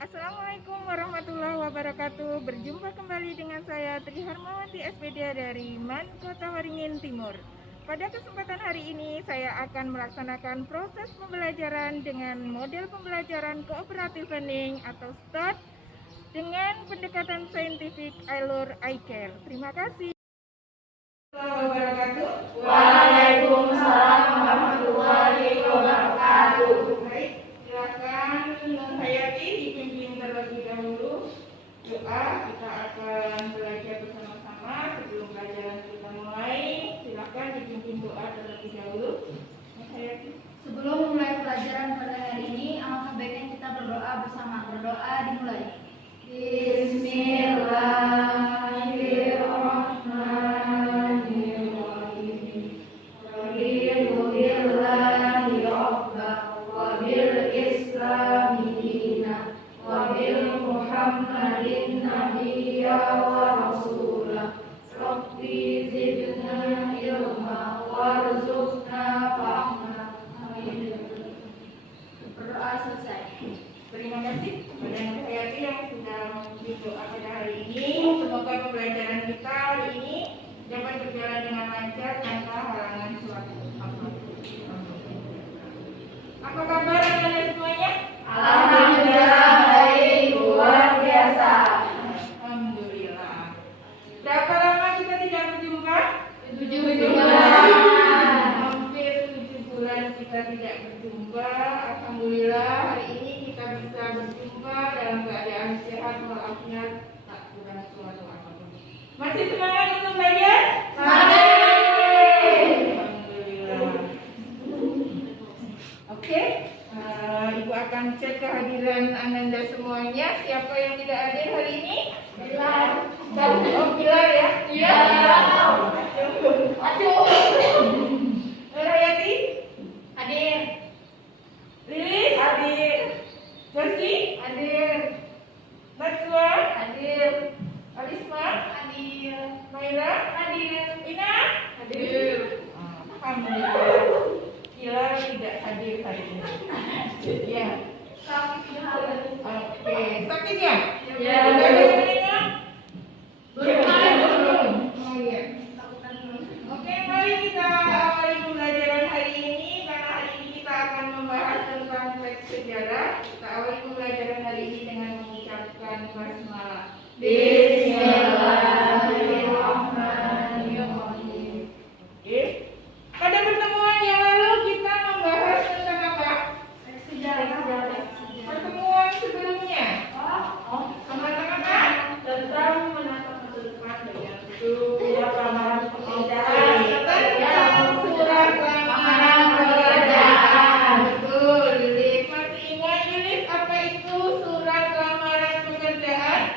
Assalamualaikum warahmatullahi wabarakatuh. Berjumpa kembali dengan saya Tri Harmawati SPD dari MAN Kota Waringin Timur. Pada kesempatan hari ini saya akan melaksanakan proses pembelajaran dengan model pembelajaran cooperative learning atau START dengan pendekatan saintifik Ailur iCare. Terima kasih. Wabarakatuh. Waalaikumsalam warahmatullahi wabarakatuh. Baik, silakan Nur Hayati dipimpin terlebih dahulu. Doa kita akan belajar bersama-sama. Sebelum pelajaran kita mulai, silakan dipimpin doa terlebih dahulu. Nur Hayati. Sebelum memulai pelajaran pada hari ini, alangkah baiknya kita berdoa bersama. Berdoa dimulai. Bismillahirrahmanirrahim. Alhamdulillahi rabba wa bil islami dina wa bil muhammadin nabiyya wa rasulah. Rabbi zidna ilma warzuqna fahma. Amin. Berdoa selesai. Terima kasih kepada Nur Hayati yang sudah memimpin doa pada hari ini. Semoga pembelajaran kita hari ini dapat berjalan dengan lancar tanpa halangan suatu apapun. Apa kabar anak-anak semuanya? Alhamdulillah baik, luar biasa. Alhamdulillah. Berapa lama kita tidak berjumpa? 7 bulan. Hampir 7 bulan kita tidak berjumpa. Alhamdulillah hari ini kita bisa berjumpa dalam keadaan sehat walafiat, tak kurang suatu apapun. Masih semangat untuk belajar? Alhamdulillah. Oke, Ibu akan cek kehadiran Ananda semuanya. Siapa yang tidak hadir hari ini? Bilar. Oh, Pilar ya? Iya. Aduh. Nur Hayati? Hadir. Lilis? Hadir. Josi? Hadir. Najwa? Hadir. Alisma? Hadir. Maira? Hadir. Ina? Hadir. Alhamdulillah. Pilar tidak hadir hari ini. Ya. Sakit tidak hadir. Oke. Sakit ya? Ya. Sudah ada neneknya? Belum. Oh iya. Oke, mari kita awali pembelajaran hari ini. Karena hari ini kita akan membahas tentang teks sejarah. Kita awali pembelajaran hari ini dengan mengucapkan basmalah. Bismillahirrahmanirrahim. Oke. Pada pertemuan yang lalu kita membahas tentang apa? Sejarah. Pertemuan sebelumnya. Tentang apa? Tentang menatap masa depan dengan Surat lamaran pekerjaan. Tentang surat lamaran pekerjaan. Betul, Lilis. Masih ingat Lilis apa itu surat lamaran pekerjaan?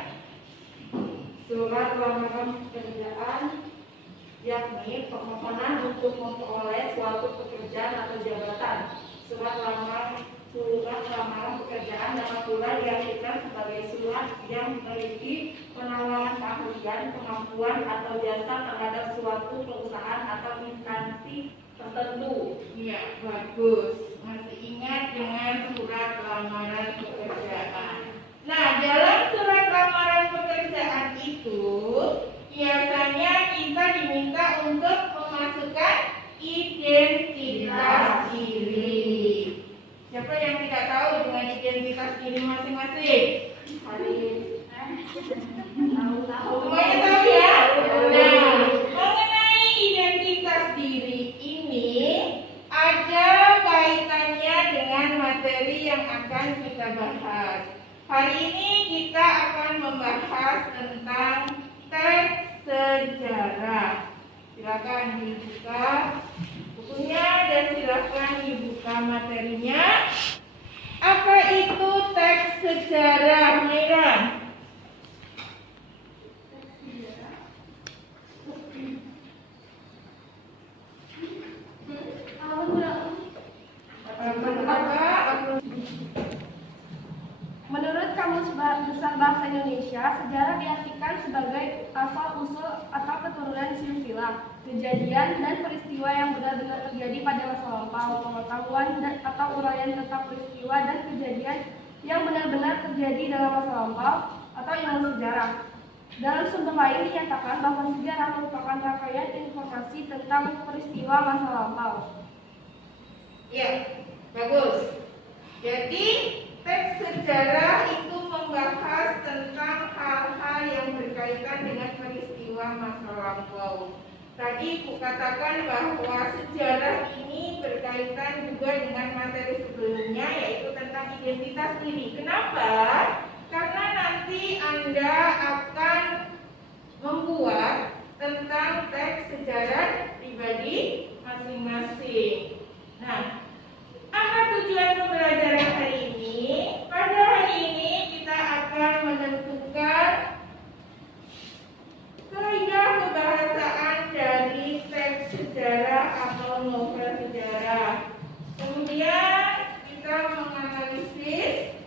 Surat lamaran pekerjaan yakni permohonan untuk memperoleh suatu pekerjaan atau jabatan. Surat lamaran pekerjaan dapat pula diartikan sebagai surat yang memiliki penawaran keahlian, kemampuan atau jasa terhadap suatu perusahaan atau instansi tertentu. Iya, bagus. Masih ingat dengan surat lamaran pekerjaan. Nah, dalam surat lamaran pekerjaan itu biasanya kita diminta untuk memasukkan identitas diri. Siapa yang tidak tahu dengan identitas diri masing-masing? Semuanya tahu ya? Nah, mengenai identitas diri ini ada kaitannya dengan materi yang akan kita bahas. Hari ini kita akan membahas tentang teks sejarah. Silakan dibuka bukunya dan silakan dibuka materinya. Apa itu teks sejarah, Mira? Menurut Kamus Besar Bahasa Indonesia, sejarah diartikan sebagai asal-usul atau keturunan silsilah, kejadian dan peristiwa yang benar-benar terjadi pada masa lampau, pengetahuan atau uraian tentang peristiwa dan kejadian yang benar-benar terjadi dalam masa lampau atau ilmu sejarah. Dalam sumber lain dinyatakan bahwa sejarah merupakan rangkaian informasi tentang peristiwa masa lampau. Ya, bagus. Jadi teks sejarah itu membahas tentang hal-hal yang berkaitan dengan peristiwa masa lampau. Tadi Ibu katakan bahwa sejarah ini berkaitan juga dengan materi sebelumnya, yaitu tentang identitas diri. Kenapa? Karena nanti Anda akan membuat tentang teks sejarah pribadi masing-masing. Nah, apa tujuan pembelajaran hari ini? Pada hari ini kita akan menentukan kaidah kebahasaan dari teks sejarah atau novel sejarah. Kemudian kita menganalisis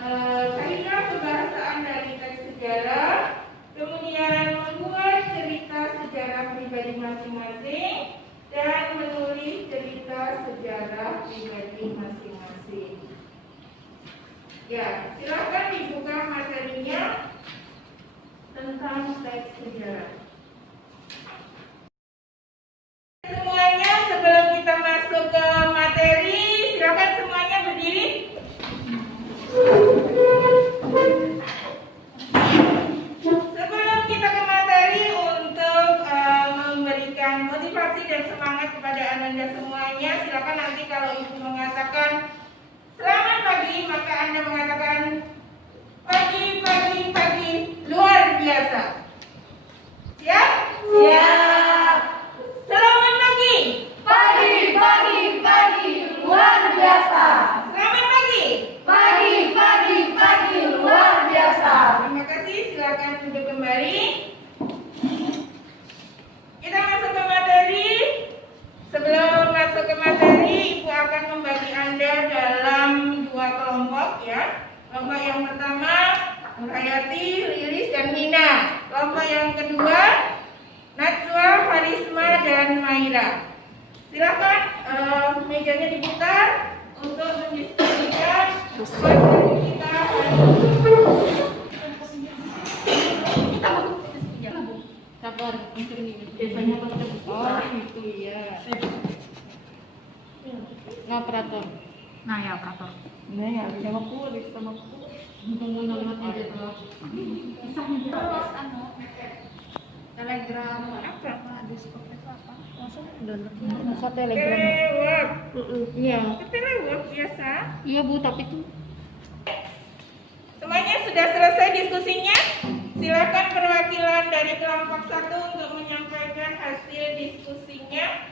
kaidah kebahasaan dari teks sejarah, kemudian membuat cerita sejarah pribadi masing-masing, dan menulis cerita sejarah pribadi masing-masing. Ya, silakan dibuka materinya tentang teks sejarah. Semuanya, sebelum kita masuk ke materi, silakan semuanya berdiri. Sebelum kita ke materi, untuk memberikan motivasi dan semangat kepada Anda semuanya, silakan nanti kalau Ibu mengatakan selamat pagi, maka Anda mengatakan pagi luar biasa. Siap? Siap. Selamat pagi. Pagi luar biasa. Selamat pagi. Pagi luar biasa. Terima kasih, silakan duduk kembali. Kita masuk ke materi. Sebelum masuk ke materi, Ibu akan membagi Anda dalam dua kelompok ya. Kelompok yang pertama, Nurhayati, Lilis, dan Mina. Kelompok yang kedua, Najwa, Harisma, dan Maira. Silakan mejanya diputar untuk mendiskusikan materi kita hari ini. Sabar, biasanya itu ya. Nah, operator. Nah ya, operator. Nah ya, sama ku. Tunggu nama aja tuh. Telegram Apa? Discord itu apa? Masa telegram. Teleword. Iya. Teleword biasa. Iya Bu, tapi tuh Semuanya sudah selesai diskusinya? Silakan perwakilan dari kelompok 1 untuk menyampaikan hasil diskusinya.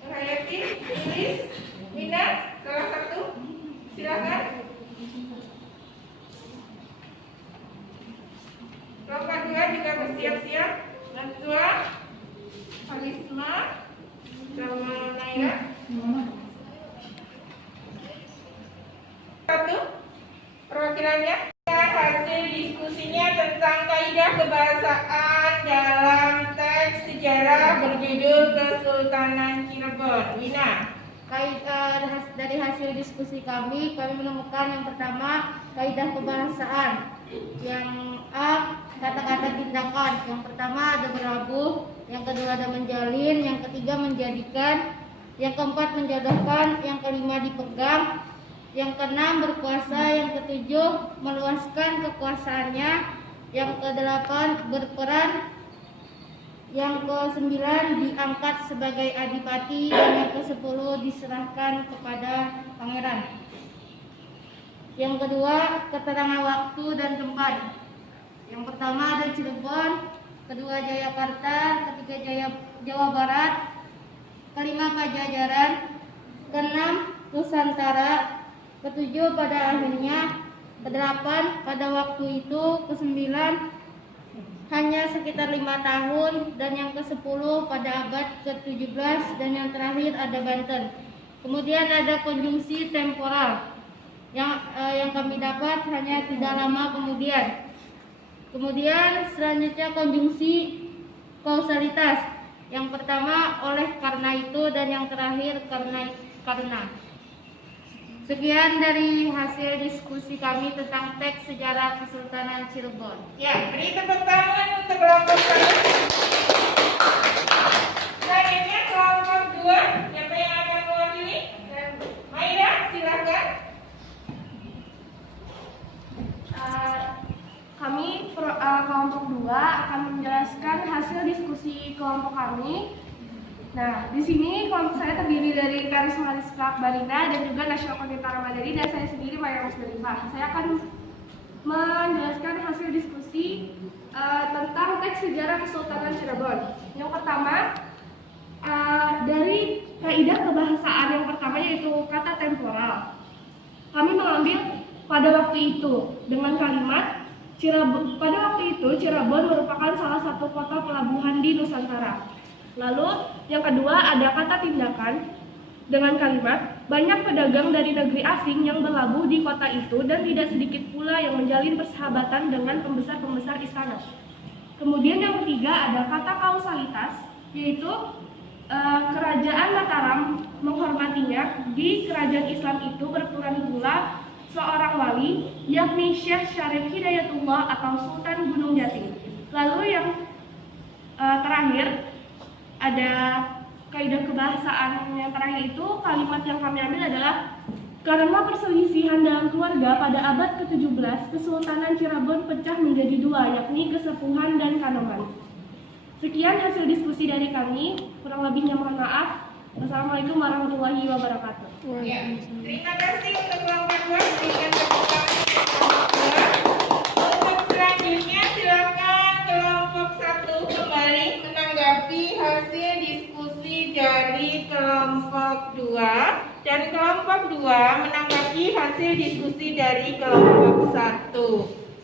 Nurhayati, Lilis, Mina, salah satu. Silakan. Kelompok 2 juga bersiap-siap. Najwa, Harisma, sama Naira. Satu perwakilannya. Hasil diskusinya tentang kaidah kebahasaan dalam teks sejarah berjudul Kesultanan Cirebon. Wina. dari hasil diskusi kami menemukan yang pertama kaidah kebahasaan. Yang A, kata-kata tindakan. Yang pertama ada berabuh, yang kedua ada menjalin, yang ketiga menjadikan, yang keempat menjodohkan, yang kelima dipegang, yang keenam berkuasa, yang ketujuh meluaskan kekuasaannya, yang kedelapan berperan, yang ke-9 diangkat sebagai adipati, dan yang ke-10 diserahkan kepada pangeran. Yang kedua, keterangan waktu dan tempat. Yang pertama ada Cirebon, kedua Jayakarta, ketiga Jawa Barat, kelima Pajajaran, keenam Nusantara, ketujuh pada akhirnya, kedelapan pada waktu itu, kesembilan hanya sekitar 5 tahun, dan yang ke-10 pada abad ke-17, dan yang terakhir ada Banten. Kemudian ada konjungsi temporal yang kami dapat hanya tidak lama kemudian. Kemudian selanjutnya konjungsi kausalitas. Yang pertama oleh karena itu, dan yang terakhir karena. Sekian dari hasil diskusi kami tentang teks sejarah Kesultanan Cirebon. Ya, beri tepuk tangan untuk kelompok 1. Selanjutnya kelompok 2, siapa yang akan mewakili? Maira, silakan. Kami kelompok 2 akan menjelaskan hasil diskusi kelompok kami. Nah, di sini kelompok saya terdiri dari Karisma Rizka Akbarina dan juga Nasywa Konita Ramadhani dan saya sendiri Maya Musdalifah. Saya akan menjelaskan hasil diskusi tentang teks sejarah Kesultanan Cirebon. Yang pertama, dari kaidah kebahasaan yang pertama yaitu kata temporal. Kami mengambil pada waktu itu dengan kalimat Cirebon. Pada waktu itu Cirebon merupakan salah satu kota pelabuhan di Nusantara. Lalu yang kedua ada kata tindakan dengan kalimat banyak pedagang dari negeri asing yang berlabuh di kota itu dan tidak sedikit pula yang menjalin persahabatan dengan pembesar-pembesar istana. Kemudian yang ketiga ada kata kausalitas yaitu kerajaan Mataram menghormatinya. Di kerajaan Islam itu berperan pula seorang wali yakni Syekh Syarif Hidayatullah atau Sultan Gunung Jati. Lalu yang terakhir ada kaidah kebahasaan yang terakhir itu kalimat yang kami ambil adalah karena perselisihan dalam keluarga pada abad ke-17 Kesultanan Cirebon pecah menjadi dua yakni Kesepuhan dan Kanoman. Sekian hasil diskusi dari kami, kurang lebihnya mohon maaf. Wassalamualaikum warahmatullahi wabarakatuh. Ya, terima kasih untuk kelompok 2. Berikan tepuk tangan untuk kelompok 2. Untuk selanjutnya silakan kelompok 1 kembali menanggapi hasil diskusi dari kelompok 2 dan kelompok 2 menanggapi hasil diskusi dari kelompok 1.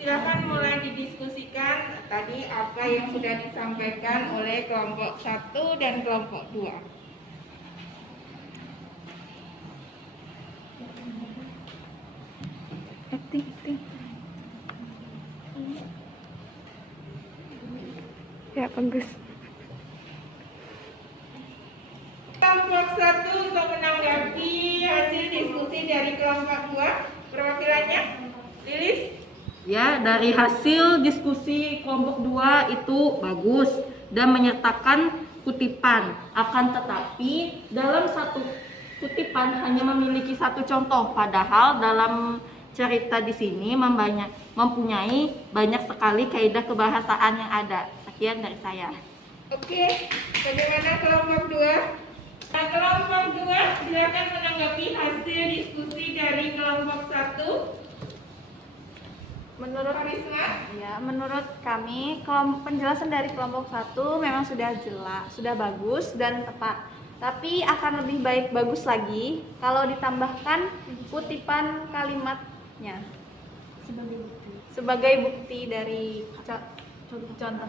Silakan mulai didiskusikan tadi apa yang sudah disampaikan oleh kelompok 1 dan kelompok 2. Ya, bagus. Kelompok 1 untuk menanggapi hasil diskusi dari kelompok 2, perwakilannya Lilis. Ya, dari hasil diskusi kelompok 2 itu bagus dan menyertakan kutipan. Akan tetapi dalam satu kutipan hanya memiliki satu contoh, padahal dalam cerita di sini mempunyai banyak sekali kaidah kebahasaan yang ada. Sekian dari saya. Oke, bagaimana kelompok 2? Nah, kelompok 2 silakan menanggapi hasil diskusi dari kelompok 1. Menurut Karisma? ya, menurut kami penjelasan dari kelompok 1 memang sudah jelas, sudah bagus dan tepat. Tapi akan lebih bagus lagi kalau ditambahkan kutipan kalimatnya sebagai bukti dari contoh kata.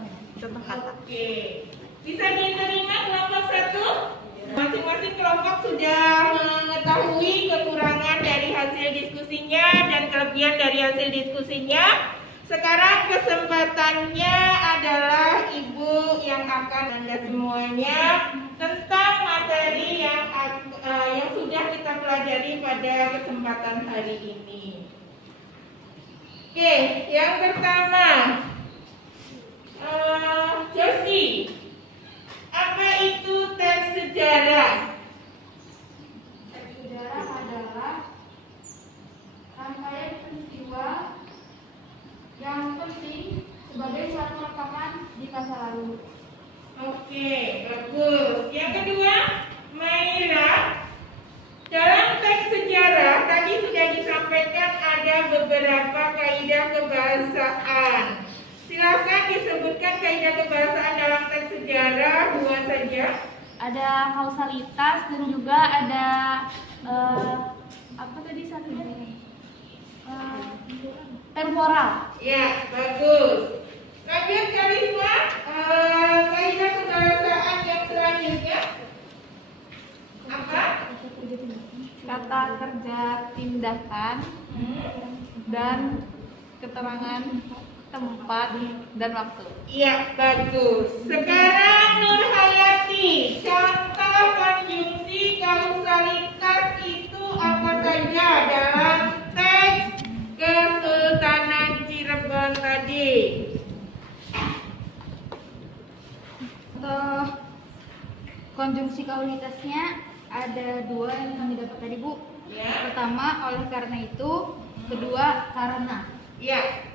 Oke, bisa diterima kelompok 1? Masing-masing kelompok sudah mengetahui kekurangan dari hasil diskusinya dan kelebihan dari hasil diskusinya. Sekarang kesempatannya adalah Ibu yang akan Anda semuanya tentang materi yang sudah kita pelajari pada kesempatan hari ini. Oke, yang pertama, Josie, apa itu teks sejarah? Teks sejarah adalah rangkaian peristiwa yang penting sebagai suatu rekaman di masa lalu. Oke, bagus. Yang kedua, Maira, dalam teks sejarah tadi sudah disampaikan ada beberapa kaidah kebahasaan. Silakan disebutkan kaidah kebahasaan dalam teks sejarah, 2 saja. Ada kausalitas dan juga ada apa tadi satunya? Temporal. Ya, bagus. Lanjut Karisma, kaidah kebahasaan yang selanjutnya apa? Kata kerja tindakan dan keterangan tempat dan waktu. Iya, bagus. Sekarang Nur Hayati, contoh konjungsi kausalitas itu apa saja Konjungsi kaulitasnya ada dua yang kami dapat tadi, Bu. Ya. Pertama, oleh karena itu. Kedua, karena. Ya.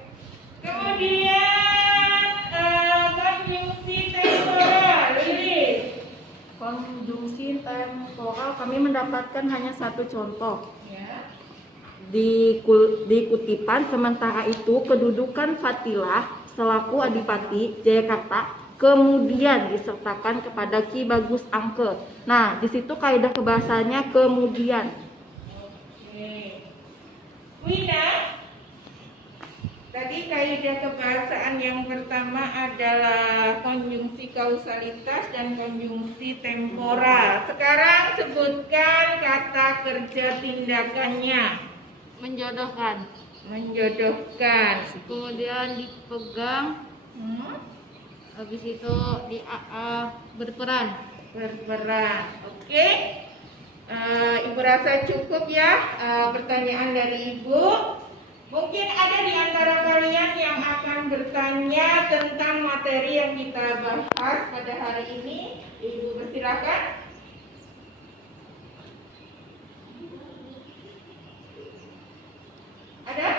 Kemudian konjungsi temporal, Lilis. Konjungsi temporal kami mendapatkan hanya satu contoh. Ya. Di kutipan, sementara itu kedudukan Fatilah selaku Adipati Jayakarta kemudian disertakan kepada Ki Bagus Angke. Nah, di situ kaidah kebahasaannya kemudian. Oke. Wina, tadi kaidah kebahasaan yang pertama adalah konjungsi kausalitas dan konjungsi temporal. Sekarang sebutkan kata kerja tindakannya. Menjodohkan. Menjodohkan. Kemudian dipegang. Habis itu berperan. Berperan. Oke. Ibu rasa cukup ya pertanyaan dari Ibu. Mungkin ada di antara kalian yang akan bertanya tentang materi yang kita bahas pada hari ini. Ibu persilakan. Ada?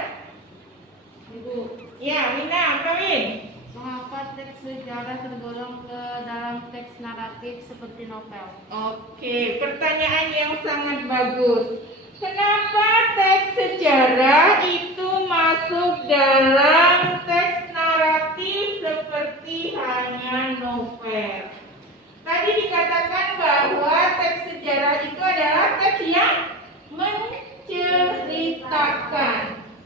Ibu. Ya, Wina, Kawin. Mengapa teks sejarah tergolong ke dalam teks naratif seperti novel? Oke, pertanyaan yang sangat bagus. Kenapa teks sejarah itu masuk dalam teks naratif seperti hanya novel? Tadi dikatakan bahwa teks sejarah itu adalah teks yang menceritakan.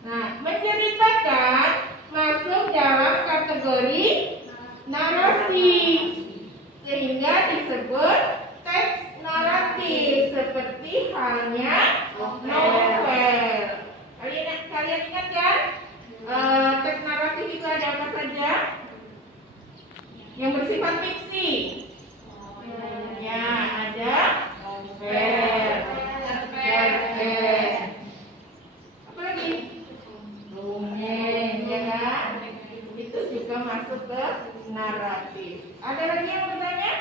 Nah, menceritakan masuk dalam kategori narasi, sehingga disebut teks naratif seperti hanya novel. Kalian ingat kan? Teks naratif itu ada apa saja? Yang bersifat fiksi. Ya, ada novel, cerpen. Apa lagi? Dongeng, ya kan? Itu juga masuk ke naratif. Ada lagi yang bertanya?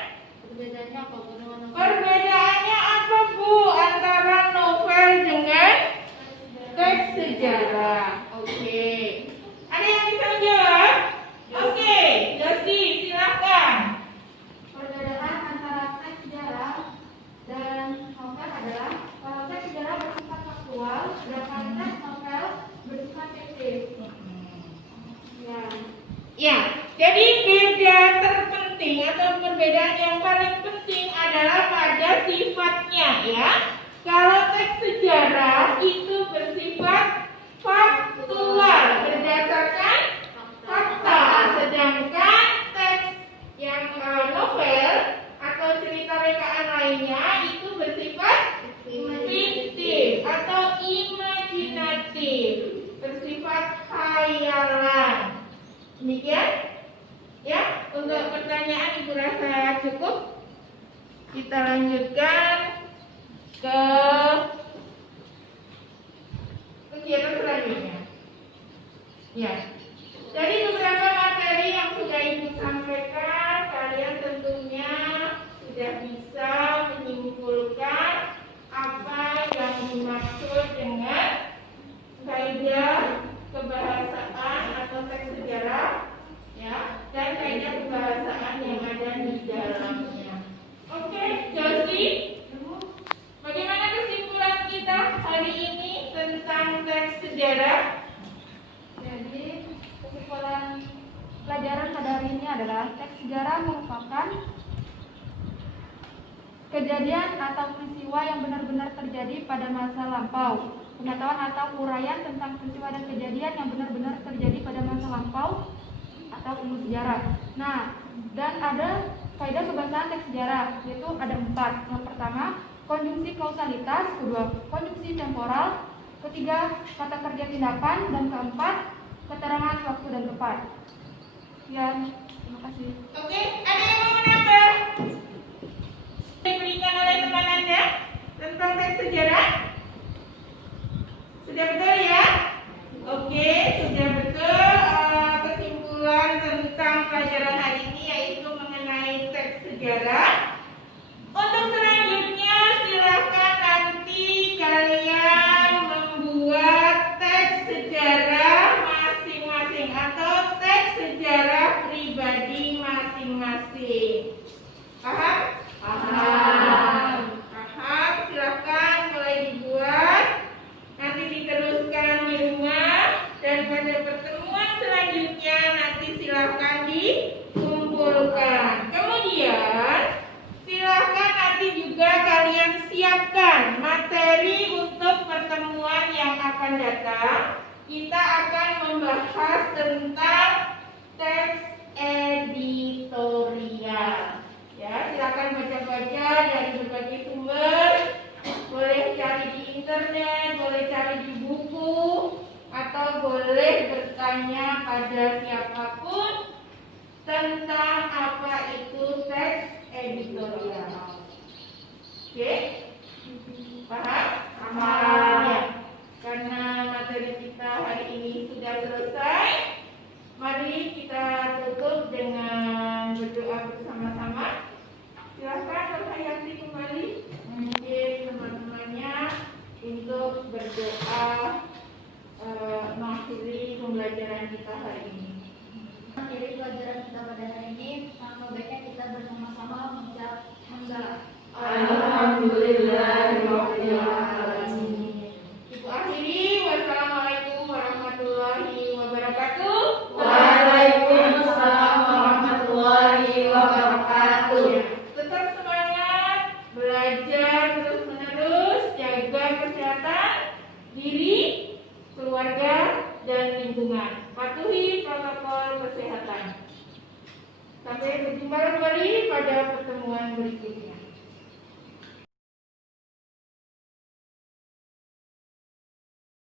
Perbedaannya apa, Bu? Perbedaannya apa, Bu, antara novel dengan teks sejarah? Oke. Ada yang bisa menjawab? Oke, Yosi, silakan. Perbedaan antara teks sejarah dan novel adalah kalau teks sejarah bersifat faktual, sedangkan teks novel bersifat fiktif. Ya, jadi beda terpenting atau perbedaan yang paling penting adalah pada sifatnya ya. Kalau teks sejarah itu bersifat faktual, berdasarkan fakta, sedangkan teks yang novel atau cerita rekaan lainnya itu bersifat fiktif atau imajinatif, bersifat khayalan. Demikian ya, untuk pertanyaan Ibu rasa cukup. Kita lanjutkan ke kegiatan selanjutnya. Ya, jadi beberapa materi yang sudah Ibu sampaikan, kalian tentunya sudah bisa menyimpulkan apa yang dimaksud dengan kaidah kebahasaan atau teks sejarah ya, dan kaidah kebahasaan yang ada di dalamnya. Oke, Josi, bagaimana kesimpulan kita hari ini tentang teks sejarah? Jadi, kesimpulan pelajaran pada hari ini adalah teks sejarah merupakan kejadian atau peristiwa yang benar-benar terjadi pada masa lampau. Pengetahuan atau uraian tentang peristiwa dan kejadian yang benar-benar terjadi pada masa lampau atau ilmu sejarah. Nah, dan ada kaidah kebahasaan teks sejarah, yaitu ada 4. Yang pertama, konjungsi kausalitas, kedua, konjungsi temporal, ketiga, kata kerja tindakan, dan keempat, keterangan waktu dan tempat. Ya, terima kasih. Oke, ada yang mau menambah? Diberikan oleh teman Anda tentang teks sejarah? Sudah betul ya? Oke, sudah betul. Kesimpulan tentang pelajaran hari ini yaitu mengenai teks sejarah. Untuk kalian siapkan materi untuk pertemuan yang akan datang. Kita akan membahas tentang teks editorial. Ya, silakan baca-baca dari berbagai sumber. Boleh cari di internet, boleh cari di buku, atau boleh bertanya pada siapapun tentang apa itu teks editorial. Oke? Paham? Paham. Ya. Karena materi kita hari ini sudah selesai, mari kita tutup dengan berdoa bersama-sama. Silakan berhayati kembali mungkin teman-temannya untuk berdoa mengakhiri pembelajaran kita hari ini. Mengakhiri pelajaran kita pada hari ini, maka baiknya kita bersama-sama mengucap hamdalah. Alhamdulillahirabbil alamin. Ibu akhiri, wassalamualaikum warahmatullahi wabarakatuh. Waalaikumsalam warahmatullahi wabarakatuh. Tetap semangat, belajar terus-menerus, jaga kesehatan diri, keluarga, dan lingkungan. Patuhi protokol kesehatan. Sampai berjumpa kembali pada pertemuan berikutnya.